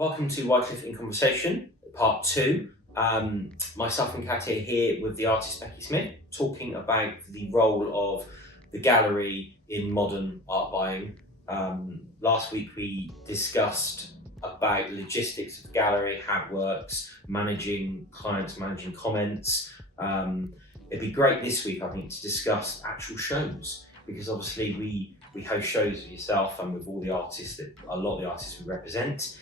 Welcome to Wyecliffe in Conversation, part 2. Myself and Katia here with the artist Becky Smith, talking about the role of the gallery in modern art buying. Last week we discussed about logistics of the gallery, how it works, managing clients, managing comments. It'd be great this week, I think, to discuss actual shows, because obviously we host shows with yourself and with all the artists, a lot of the artists we represent.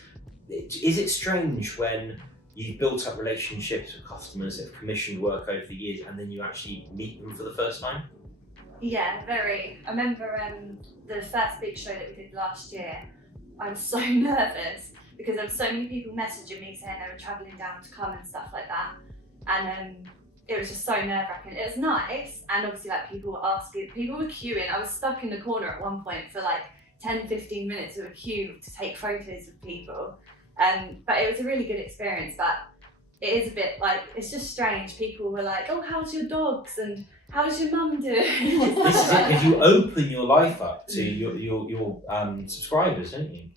Is it strange when you've built up relationships with customers that have commissioned work over the years and then you actually meet them for the first time? Yeah, very. I remember the first big show that we did last year, I was so nervous because there were so many people messaging me saying they were travelling down to come and stuff like that. And it was just so nerve-wracking. It was nice, and obviously like people were asking, people were queuing. I was stuck in the corner at one point for like 10-15 minutes with a queue to take photos with people. But it was a really good experience, but it is a bit like, it's just strange. People were like, oh, how's your dogs? And how's your mum doing? This is it, because you open your life up to your subscribers, don't you?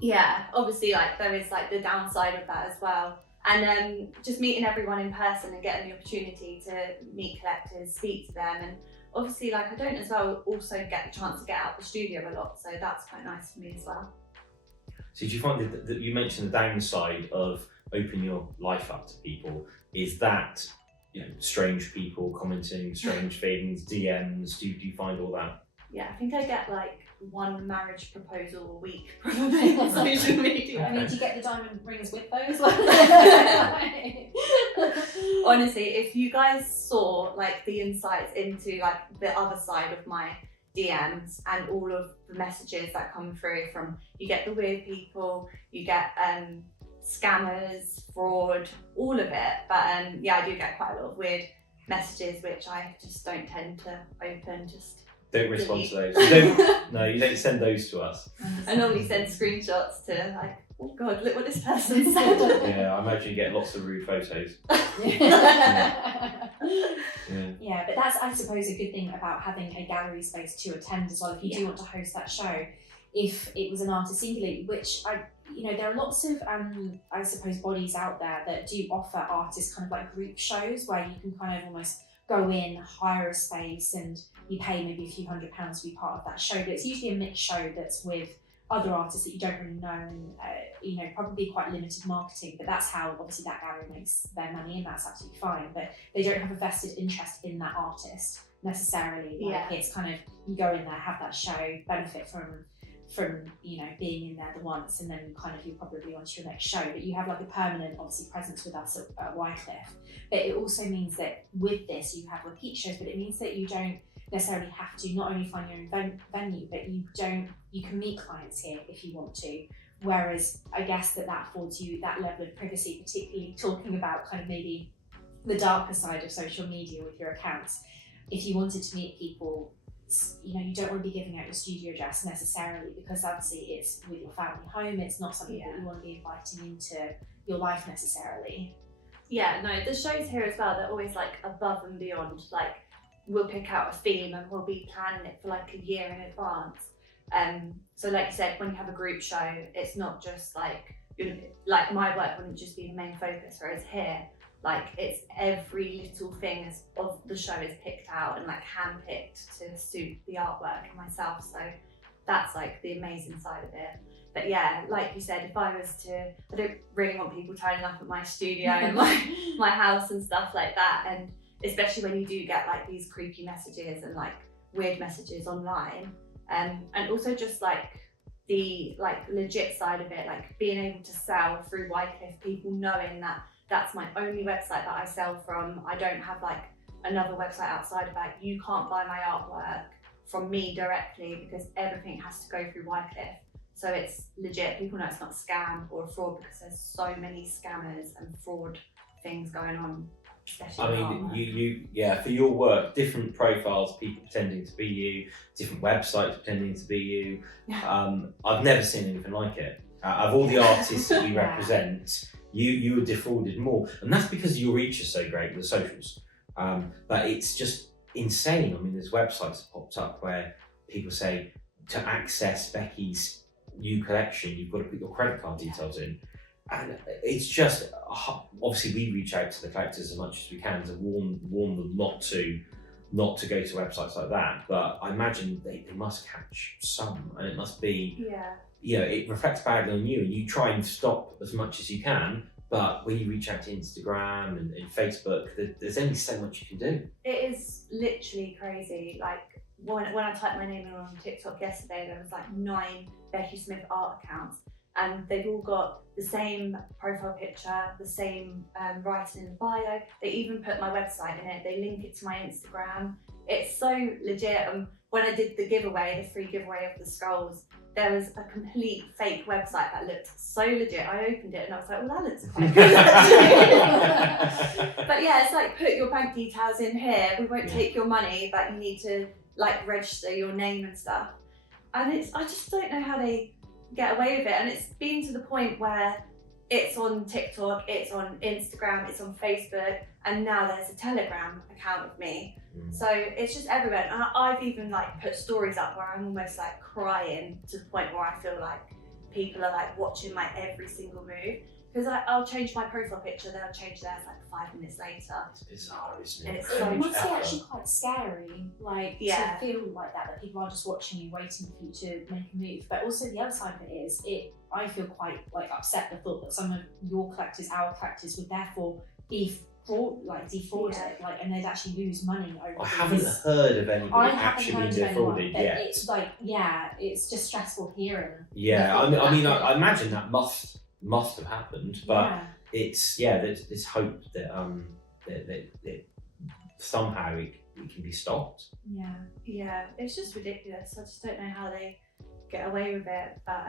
Yeah, obviously like there is like the downside of that as well. And just meeting everyone in person and getting the opportunity to meet collectors, speak to them, and obviously like I don't as well also get the chance to get out the studio a lot, so that's quite nice for me as well. So did you find that you mentioned the downside of opening your life up to people, is that, you know, strange people commenting strange things, DMs, do you find all that? Yeah, I think I get like one marriage proposal a week probably on social media. I mean, do you get the diamond rings with those? Honestly, if you guys saw like the insights into like the other side of my DMs and all of the messages that come through from, you get the weird people, you get scammers, fraud, all of it. But yeah, I do get quite a lot of weird messages which I just don't tend to open. Just don't respond to those. You don't send those to us. I normally send screenshots to like, oh God, look what this person said. Yeah, I imagine you get lots of rude photos. Yeah, but that's, I suppose, a good thing about having a gallery space to attend as well. If you do want to host that show, if it was an artist singularly, which there are lots of I suppose bodies out there that do offer artists kind of like group shows where you can kind of almost go in, hire a space, and you pay maybe a few £100s to be part of that show. But it's usually a mixed show that's with other artists that you don't really know, and probably quite limited marketing, but that's how obviously that gallery makes their money, and that's absolutely fine. But they don't have a vested interest in that artist necessarily. It's kind of, you go in there, have that show, benefit from being in there the once, and then you're probably on to your next show. But you have like a permanent obviously presence with us at Wyecliffe. But it also means that with this you have repeat shows, but it means that you don't necessarily have to not only find your own venue, but you can meet clients here if you want to. Whereas I guess that affords you that level of privacy, particularly talking about kind of maybe the darker side of social media with your accounts. If you wanted to meet people, you don't want to be giving out your studio address necessarily, because obviously it's with your family home, it's not something that you want to be inviting into your life necessarily. Yeah, no, the shows here as well, they're always like above and beyond. Like, we'll pick out a theme and we'll be planning it for like a year in advance. So like you said, when you have a group show, it's not just like my work wouldn't just be the main focus, whereas here, like it's every little thing of the show is picked out and like handpicked to suit the artwork and myself. So that's like the amazing side of it. But yeah, like you said, if I don't really want people turning up at my studio and my house and stuff like that. And especially when you do get like these creepy messages and like weird messages online. And also just like the like legit side of it, like being able to sell through Wyecliffe, people knowing that that's my only website that I sell from. I don't have like another website outside of that. You can't buy my artwork from me directly because everything has to go through Wyecliffe. So it's legit. People know it's not a scam or a fraud because there's so many scammers and fraud things going on. I mean, for your work, different profiles, people pretending to be you, different websites pretending to be you. I've never seen anything like it. Of all the artists that we represent, you were defrauded more, and that's because your reach is so great with the socials. But it's just insane. I mean, there's websites that popped up where people say to access Becky's new collection, you've got to put your credit card details in. And it's just, obviously we reach out to the collectors as much as we can to warn them not to go to websites like that. But I imagine they must catch some, and it must be, it reflects badly on you, and you try and stop as much as you can. But when you reach out to Instagram and Facebook, there's only so much you can do. It is literally crazy. Like when I typed my name in on TikTok yesterday, there was like 9 Becky Smith art accounts, and they've all got the same profile picture, the same writing in the bio. They even put my website in it. They link it to my Instagram. It's so legit. When I did the giveaway, the free giveaway of the skulls, there was a complete fake website that looked so legit. I opened it and I was like, well, that looks quite good. But yeah, it's like, put your bank details in here. We won't take your money, but you need to like register your name and stuff. And I just don't know how they get away with it. And it's been to the point where it's on TikTok, it's on Instagram, it's on Facebook, and now there's a Telegram account of me. So it's just everywhere. And I've even like put stories up where I'm almost like crying to the point where I feel like people are like watching my every single move. Because I'll change my profile picture, then I'll change theirs like 5 minutes later. It's bizarre, isn't it? And it's It must be actually quite scary, like Yeah. to feel like that people are just watching you, waiting for you to make a move. But also the other side of it is, I feel quite like upset the thought that some of your collectors, our collectors, would therefore be defrauded, like, and they'd actually lose money over. I haven't heard of anybody actually being defrauded yet. It's like, it's just stressful hearing. Yeah, I mean, I imagine that must have happened, but it's there's hope that that somehow it can be stopped. Yeah, it's just ridiculous. I just don't know how they get away with it, but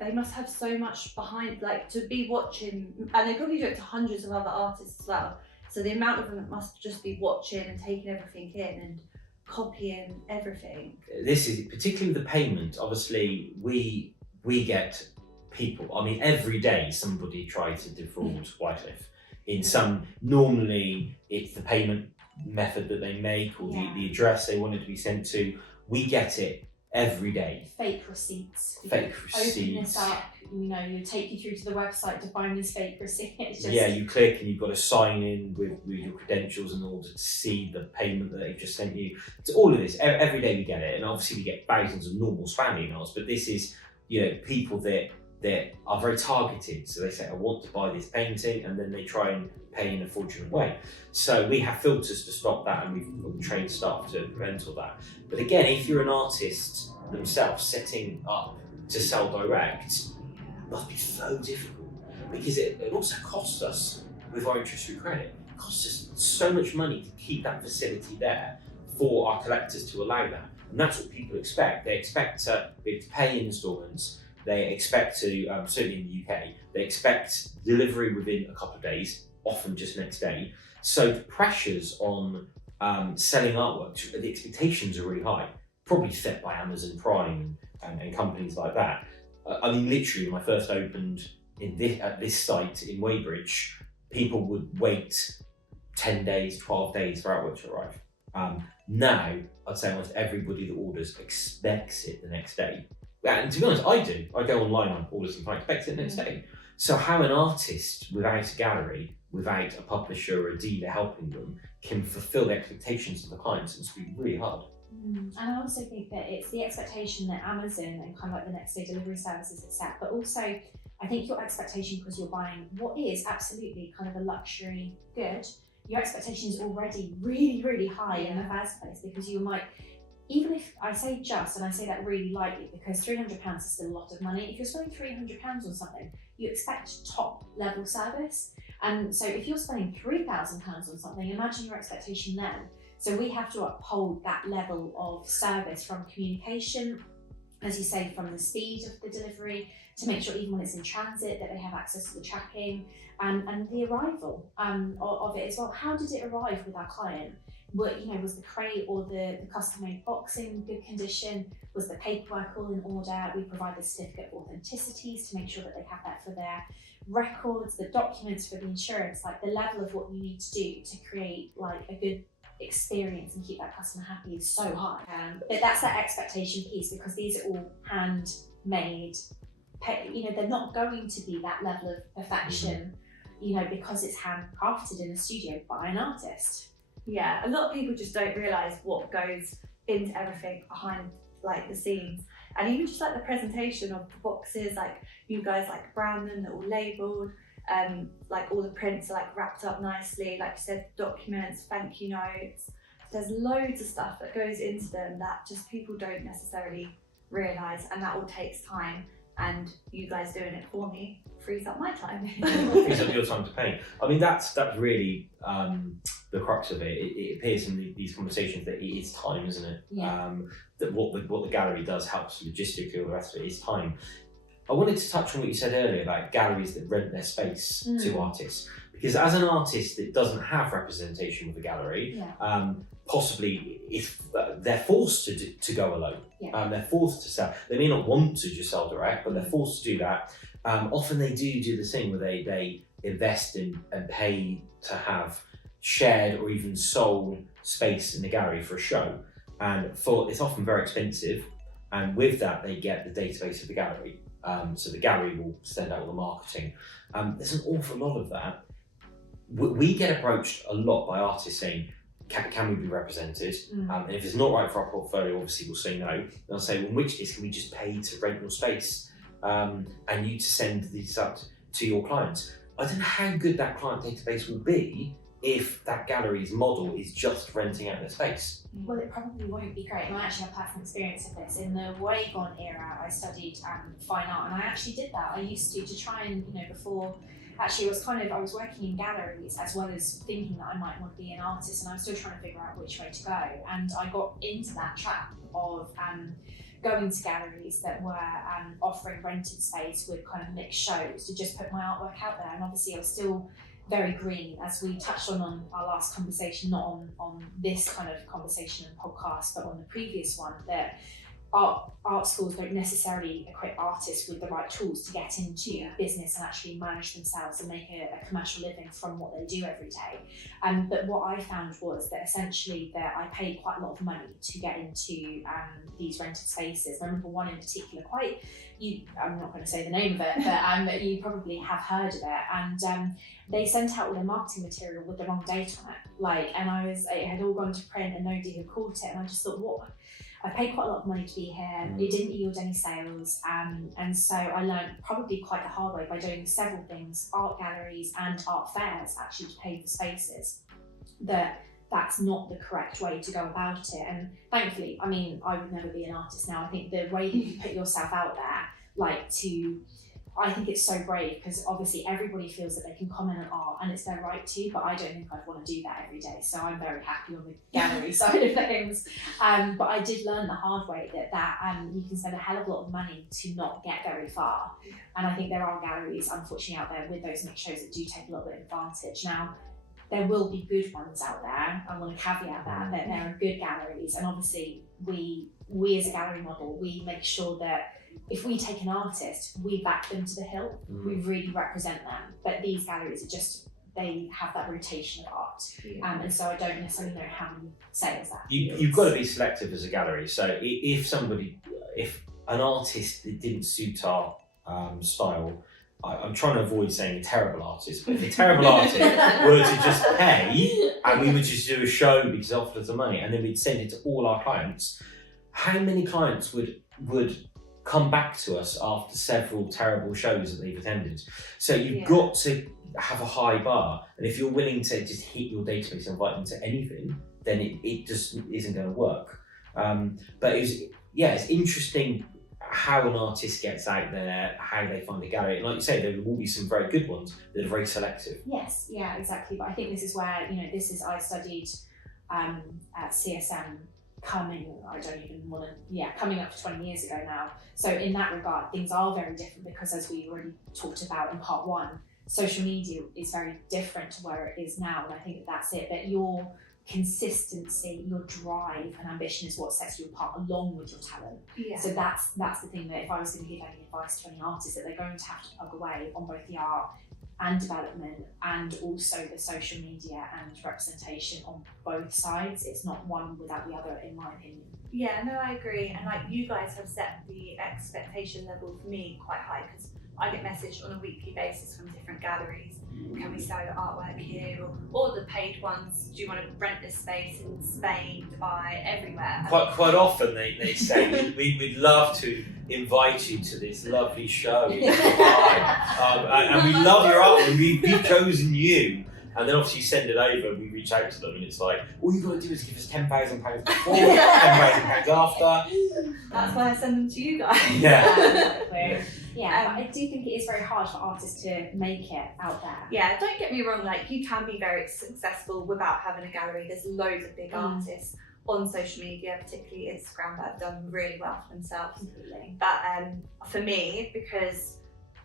they must have so much behind, like, to be watching, and they probably do it to hundreds of other artists as well. So the amount of them that must just be watching and taking everything in and copying everything. This is particularly the payment. Obviously, we get people. I mean, every day somebody tries to defraud Wyecliffe. In some, normally it's the payment method that they make or the address they want it to be sent to. We get it every day. Fake receipts. Fake receipts. Open this up, you take you through to the website to find this fake receipt. It's just... Yeah, you click and you've got to sign in with your credentials in order to see the payment that they've just sent you. It's all of this. Every day we get it, and obviously we get thousands of normal spam emails, but this is, people that are very targeted. So they say, I want to buy this painting, and then they try and pay in a fraudulent way. So we have filters to stop that, and we've trained staff to prevent all that. But again, if you're an artist themselves setting up to sell direct, it must be so difficult, because it also costs us with our interest-free credit. It costs us so much money to keep that facility there for our collectors to allow that. And that's what people expect. They expect to be able to pay in instalments. They expect to, certainly in the UK, they expect delivery within a couple of days, often just next day. So the pressures on selling artwork, the expectations are really high, probably set by Amazon Prime and companies like that. I mean, literally, when I first opened at this site in Weybridge, people would wait 10 days, 12 days for artwork to arrive. Now, I'd say almost everybody that orders expects it the next day. And to be honest, I do. I go online on orders and I expect it the next day. So how an artist without a gallery, without a publisher or a dealer helping them, can fulfill the expectations of the clients must be really hard. And I also think that it's the expectation that Amazon and kind of like the next day delivery services have set, but also I think your expectation, because you're buying what is absolutely kind of a luxury good, your expectation is already really, really high in the first place, because you might, even if I say just, and I say that really lightly because £300 is still a lot of money, if you're spending £300 on something, you expect top level service. And so if you're spending £3,000 on something, imagine your expectation then. So we have to uphold that level of service, from communication, as you say, from the speed of the delivery, to make sure even when it's in transit that they have access to the tracking, and the arrival of it as well. How did it arrive with our client? Was the crate or the custom-made box in good condition? Was the paperwork all in order? We provide the certificate of authenticities to make sure that they have that for their records, the documents for the insurance, like the level of what you need to do to create like a good experience and keep that customer happy is so high. But that's that expectation piece, because these are all handmade they're not going to be that level of perfection, because it's handcrafted in a studio by an artist. Yeah, a lot of people just don't realise what goes into everything behind like the scenes, and even just like the presentation of the boxes, like you guys like brown them, they're all labelled, like all the prints are like wrapped up nicely, like you said, documents, thank you notes. There's loads of stuff that goes into them that just people don't necessarily realise, and that all takes time, and you guys doing it for me frees up my time. Frees up your time to paint. I mean, that's really the crux of it. It appears in these conversations that it is time, isn't it? Yeah. That what the gallery does helps logistically, all the rest of it is time. I wanted to touch on what you said earlier about galleries that rent their space to artists, because as an artist that doesn't have representation with a gallery, possibly if they're forced to go alone, they're forced to sell. They may not want to just sell direct, but they're forced to do that. Often they do the thing where they invest in and pay to have shared or even sole space in the gallery for a show, and it's often very expensive, and with that they get the database of the gallery, so the gallery will send out all the marketing. There's an awful lot of that. We get approached a lot by artists saying, can we be represented? And if it's not right for our portfolio, obviously we'll say no. They'll say, well, in which case can we just pay to rent your space, and you to send these out to your clients? I don't know how good that client database will be if that gallery's model is just renting out their space. Well, it probably won't be great. And I actually have personal experience of this. In the Wyecliffe era, I studied fine art, and I actually did that. I used to try and, before, actually I was working in galleries as well as thinking that I might want to be an artist, and I was still trying to figure out which way to go. And I got into that trap of going to galleries that were offering rented space with kind of mixed shows to just put my artwork out there. And obviously I was still very green, as we touched on our last conversation, not on this kind of conversation and podcast, but on the previous one, that art schools don't necessarily equip artists with the right tools to get into business and actually manage themselves and make a commercial living from what they do every day. But what I found was that essentially that I paid quite a lot of money to get into these rented spaces. I remember one in particular, I'm not going to say the name of it, but you probably have heard of it. And they sent out all their marketing material with the wrong date on it. It had all gone to print and nobody had caught it. And I just thought, what? I paid quite a lot of money to be here. It didn't yield any sales. And so I learned probably quite the hard way by doing several things, art galleries and art fairs, actually to pay for spaces, that's not the correct way to go about it. And thankfully, I would never be an artist now. I think the way that you put yourself out there, I think it's so brave, because obviously everybody feels that they can comment on art and it's their right to, but I don't think I'd want to do that every day. So I'm very happy on the gallery side of things. But I did learn the hard way that you can spend a hell of a lot of money to not get very far. And I think there are galleries, unfortunately, out there with those mixed shows that do take a little bit of advantage. Now, there will be good ones out there. I want to caveat that there are good galleries. And obviously we as a gallery model, we make sure that if we take an artist, we back them to the hill. We really represent them. But these galleries they have that rotation of art. And so I don't necessarily know how many sales that You've got to be selective as a gallery. So if an artist that didn't suit our style, I'm trying to avoid saying a terrible artist, but if a terrible artist were to just pay and we would just do a show because it offered us the money and then we'd send it to all our clients, how many clients would come back to us after several terrible shows that they've attended? So you've got to have a high bar, and if you're willing to just hit your database and invite them to anything, then it just isn't going to work. But it's interesting how an artist gets out there, how they find a gallery. And like you say, there will be some very good ones that are very selective. Yes, yeah, exactly. But I think this is where, I studied at CSM coming up to 20 years ago now. So in that regard, things are very different, because as we already talked about in part one, social media is very different to where it is now. And I think that's it. But your consistency, your drive and ambition is what sets you apart, along with your talent. So that's the thing, that if I was going to give any advice to any artists, that they're going to have to plug away on both the art and development and also the social media and representation on both sides. It's not one without the other, in my opinion. Yeah, no, I agree. And like you guys have set the expectation level for me quite high, because I get messaged on a weekly basis from different galleries. Can we sell your artwork here? Or the paid ones, do you want to rent this space in Spain, Dubai, everywhere? Quite often they say, we'd love to invite you to this lovely show in Dubai. And we love your art, and we've chosen you. And then obviously you send it over, we reach out to them, and it's like, all you've got to do is give us £10,000 before, £10,000 after. That's why I send them to you guys. Yeah. Yeah, but I do think it is very hard for artists to make it out there. Yeah, don't get me wrong, like you can be very successful without having a gallery. There's loads of big artists on social media, particularly Instagram, that have done really well for themselves. Completely. But for me, because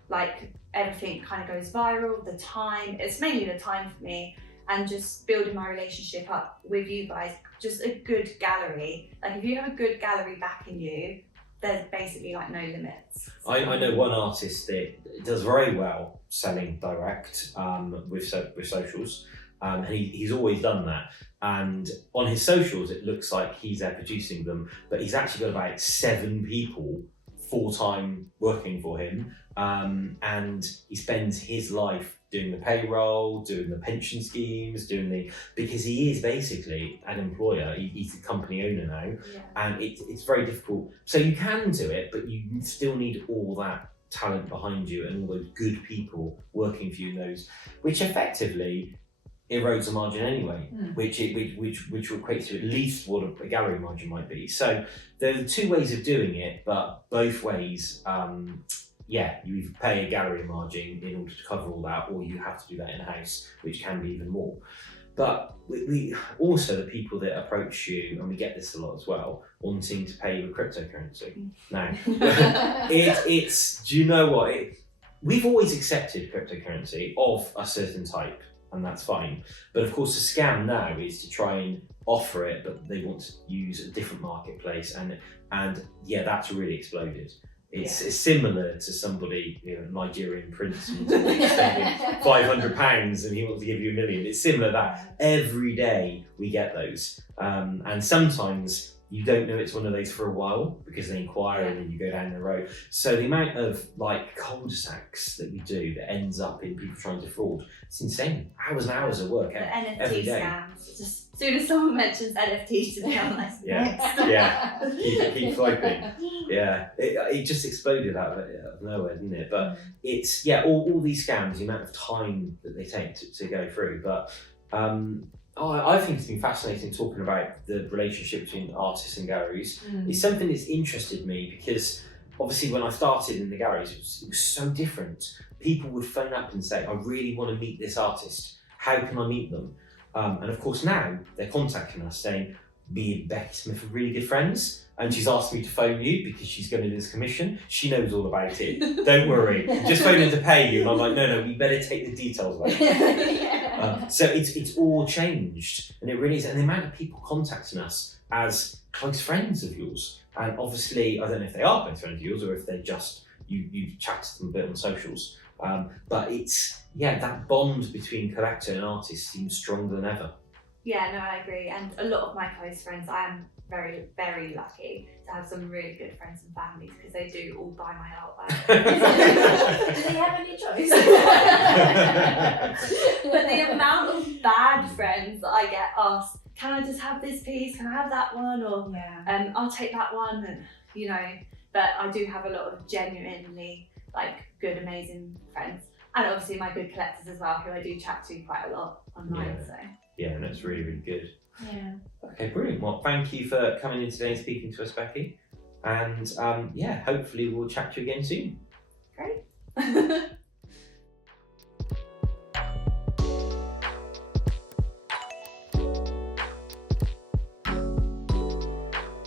like everything kind of goes viral, the time, it's mainly the time for me, and just building my relationship up with you guys, just a good gallery. Like if you have a good gallery backing you, there's basically like no limits. I know one artist that does very well selling direct with socials, and he's always done that. And on his socials, it looks like he's there producing them, but he's actually got about 7 people full-time working for him, and he spends his life doing the payroll, doing the pension schemes, because he is basically an employer. He's the company owner now, and it's very difficult. So you can do it, but you still need all that talent behind you and all those good people working for you in those, which effectively erodes the margin anyway, which equates to at least what a gallery margin might be. So there are 2 ways of doing it, but both ways, you either pay a gallery margin in order to cover all that, or you have to do that in-house, which can be even more. But we also, the people that approach you, and we get this a lot as well, wanting to pay with cryptocurrency. Now, it's do you know what? We've always accepted cryptocurrency of a certain type, and that's fine. But of course, the scam now is to try and offer it, but they want to use a different marketplace, and that's really exploded. It's similar to somebody, Nigerian prince, spending £500 and he wants to give you £1 million. It's similar that every day we get those, and sometimes you don't know it's one of those for a while because they inquire and then you go down the road. So the amount of like cul-de-sacs that we do that ends up in people trying to fraud, it's insane. Hours and hours of work every day. Scams. Just as soon as someone mentions NFTs today, I'm like, keep floping. Yeah, it just exploded out of nowhere, didn't it? But it's all these scams, the amount of time that they take to go through. But I think it's been fascinating talking about the relationship between artists and galleries. It's something that's interested me because obviously when I started in the galleries, it was so different. People would phone up and say, I really want to meet this artist. How can I meet them? And of course now they're contacting us saying, me and Becky Smith are really good friends, and she's asked me to phone you because she's going to do this commission. She knows all about it. Don't worry. Just phone her to pay you. And I'm like, no, we better take the details about it. So it's all changed, and it really is. And the amount of people contacting us as close friends of yours, and obviously I don't know if they are close friends of yours or if they just you chat to them a bit on socials. But it's that bond between collector and artist seems stronger than ever. Yeah, no, I agree. And a lot of my close friends, I am very, very lucky to have some really good friends and families because they do all buy my artwork. Do they have any choice? But the amount of bad friends that I get asked, can I just have this piece? Can I have that one? Or I'll take that one. And but I do have a lot of genuinely like good, amazing friends. And obviously my good collectors as well, who I do chat to quite a lot online. Yeah, that's really, really good. Yeah. Okay, brilliant. Well, thank you for coming in today and speaking to us, Becky. And hopefully we'll chat to you again soon. Great.